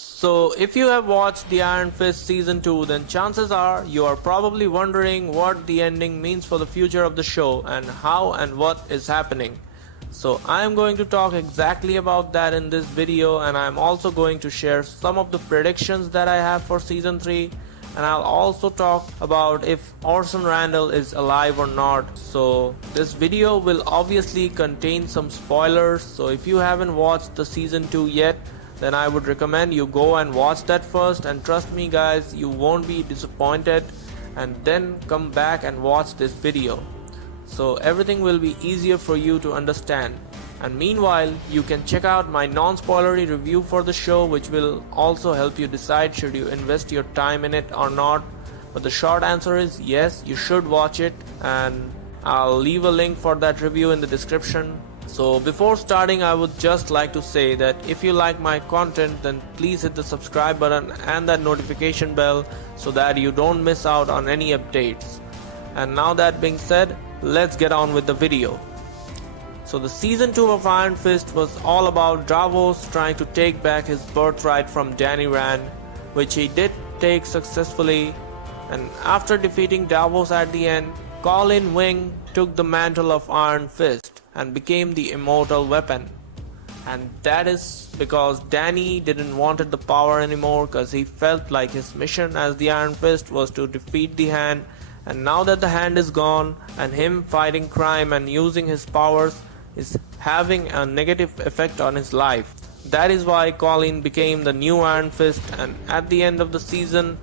So, if you have watched The Iron Fist Season 2, then chances are you are probably wondering what the ending means for the future of the show and how and what is happening. So, I am going to talk exactly about that in this video, and I am also going to share some of the predictions that I have for Season 3, and I'll also talk about if Orson Randall is alive or not. So, this video will obviously contain some spoilers, so if you haven't watched the Season 2 yet, then I would recommend you go and watch that first, and trust me guys, you won't be disappointed, and then come back and watch this video. So everything will be easier for you to understand. And meanwhile, you can check out my non-spoilery review for the show, which will also help you decide should you invest your time in it or not. But the short answer is yes, you should watch it, and I'll leave a link for that review in the description. So before starting, I would just like to say that if you like my content, then please hit the subscribe button and that notification bell so that you don't miss out on any updates. And now that being said, let's get on with the video. So the season 2 of Iron Fist was all about Davos trying to take back his birthright from Danny Rand, which he did take successfully, and after defeating Davos at the end, Colin Wing took the mantle of Iron Fist and became the immortal weapon. And that is because Danny didn't wanted the power anymore, because he felt like his mission as the Iron Fist was to defeat the Hand, and now that the Hand is gone and him fighting crime and using his powers is having a negative effect on his life. That is why Colin became the new Iron Fist, and at the end of the season,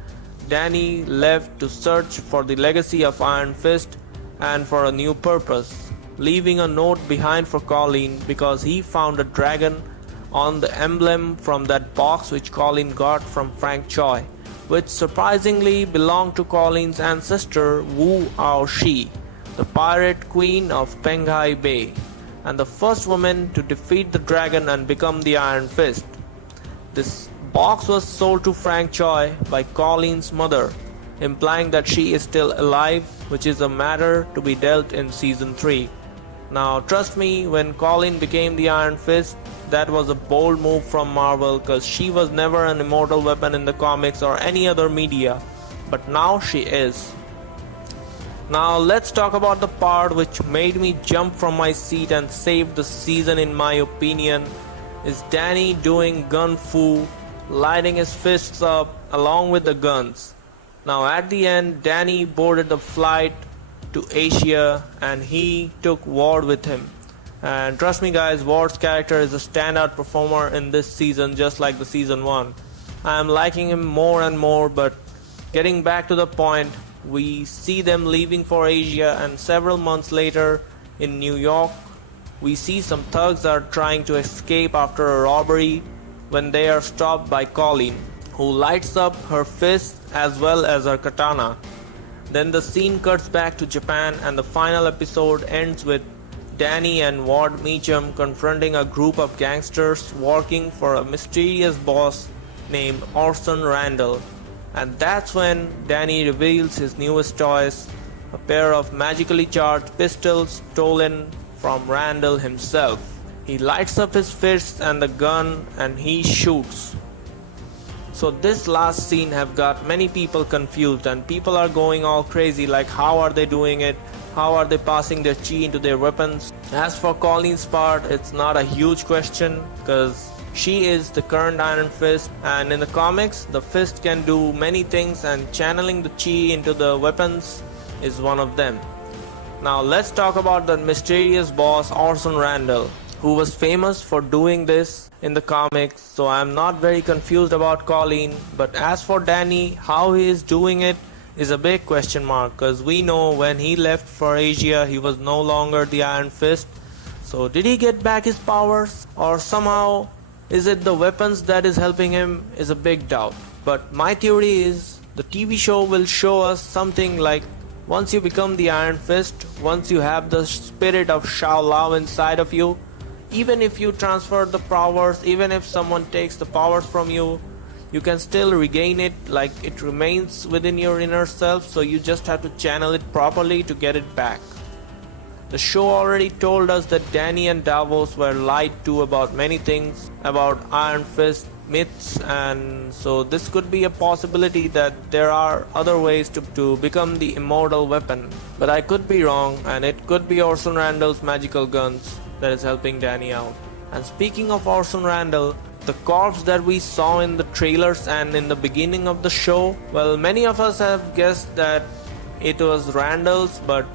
Danny left to search for the legacy of Iron Fist and for a new purpose, leaving a note behind for Colin because he found a dragon on the emblem from that box which Colin got from Frank Choi, which surprisingly belonged to Colin's ancestor Wu Aoshi, the pirate queen of Penghai Bay, and the first woman to defeat the dragon and become the Iron Fist. This box was sold to Frank Choi by Colin's mother, implying that she is still alive, which is a matter to be dealt in Season 3. Now trust me, when Colin became the Iron Fist, that was a bold move from Marvel, because she was never an immortal weapon in the comics or any other media, but now she is. Now let's talk about the part which made me jump from my seat and saved the season in my opinion, is Danny doing gun fu, lighting his fists up along with the guns. Now at the end, Danny boarded the flight to Asia and he took Ward with him. And trust me guys, Ward's character is a standout performer in this season, just like the season 1. I am liking him more and more, but getting back to the point, we see them leaving for Asia, and several months later in New York, we see some thugs are trying to escape after a robbery when they are stopped by Colin, who lights up her fist as well as her katana. Then the scene cuts back to Japan, and the final episode ends with Danny and Ward Meacham confronting a group of gangsters working for a mysterious boss named Orson Randall. And that's when Danny reveals his newest toys, a pair of magically charged pistols stolen from Randall himself. He lights up his fists and the gun and he shoots. So this last scene have got many people confused, and people are going all crazy like how are they doing it, how are they passing their chi into their weapons. As for Colin's part, it's not a huge question because she is the current Iron Fist, and in the comics the fist can do many things, and channeling the chi into the weapons is one of them. Now let's talk about the mysterious boss Orson Randall, who was famous for doing this in the comics, so I'm not very confused about Colin. But as for Danny, how he is doing it is a big question mark, because we know when he left for Asia he was no longer the Iron Fist. So did he get back his powers, or somehow is it the weapons that is helping him, is a big doubt. But my theory is the TV show will show us something like, once you become the Iron Fist, once you have the spirit of Shao Lao inside of you, even if you transfer the powers, even if someone takes the powers from you, you can still regain it, like it remains within your inner self, so you just have to channel it properly to get it back. The show already told us that Danny and Davos were lied to about many things about Iron Fist myths, and so this could be a possibility that there are other ways to become the immortal weapon. But I could be wrong, and it could be Orson Randall's magical guns that is helping Danny out. And speaking of Orson Randall, the corpse that we saw in the trailers and in the beginning of the show, well, many of us have guessed that it was Randall's, but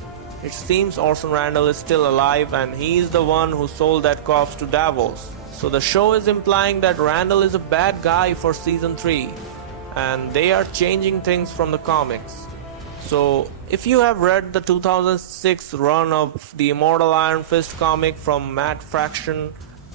it seems Orson Randall is still alive and he is the one who sold that corpse to Davos. So the show is implying that Randall is a bad guy for season 3 and they are changing things from the comics. So if you have read the 2006 run of the Immortal Iron Fist comic from Matt Fraction,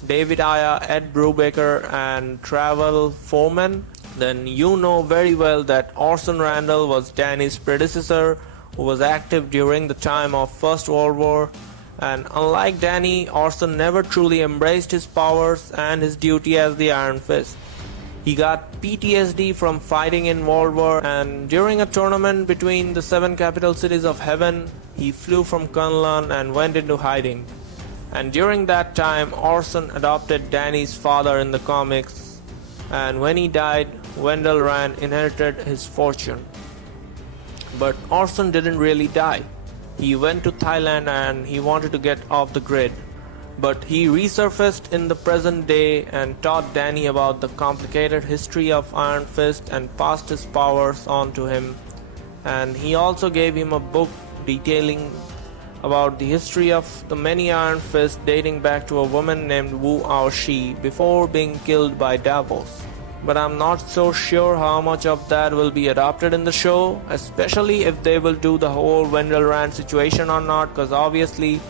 David Ayer, Ed Brubaker and Travel Foreman, then you know very well that Orson Randall was Danny's predecessor who was active during the time of First World War, and unlike Danny, Orson never truly embraced his powers and his duty as the Iron Fist. He got PTSD from fighting in World War, and during a tournament between the 7 capital cities of heaven, he flew from Kunlun and went into hiding. And during that time, Orson adopted Danny's father in the comics, and when he died, Wendell Rand inherited his fortune. But Orson didn't really die. He went to Thailand and he wanted to get off the grid. But he resurfaced in the present day and taught Danny about the complicated history of Iron Fist and passed his powers on to him. And he also gave him a book detailing about the history of the many Iron Fists dating back to a woman named Wu Aoshi before being killed by Davos. But I'm not so sure how much of that will be adopted in the show, especially if they will do the whole Wendell Rand situation or not, because obviously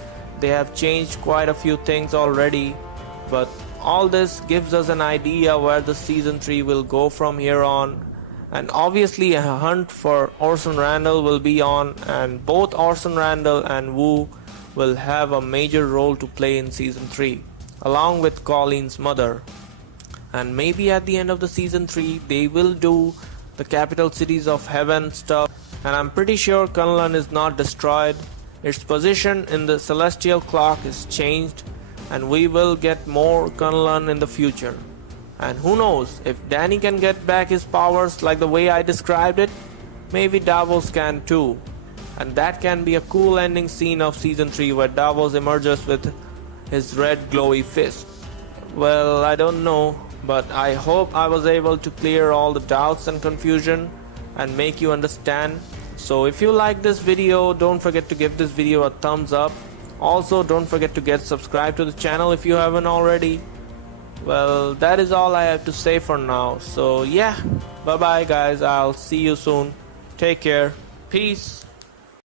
they have changed quite a few things already. But all this gives us an idea where the season 3 will go from here on, and obviously a hunt for Orson Randall will be on, and both Orson Randall and Wu will have a major role to play in season 3 along with Colleen's mother. And maybe at the end of the season 3 they will do the capital cities of heaven stuff, and I'm pretty sure Kunlun is not destroyed. Its position in the celestial clock is changed, and we will get more Kunlun in the future. And who knows, if Danny can get back his powers like the way I described it, maybe Davos can too. And that can be a cool ending scene of season 3 where Davos emerges with his red glowy fist. Well, I don't know, but I hope I was able to clear all the doubts and confusion and make you understand. So if you like this video, don't forget to give this video a thumbs up. Also, don't forget to get subscribed to the channel if you haven't already. Well, that is all I have to say for now. So yeah, bye bye guys, I'll see you soon. Take care. Peace.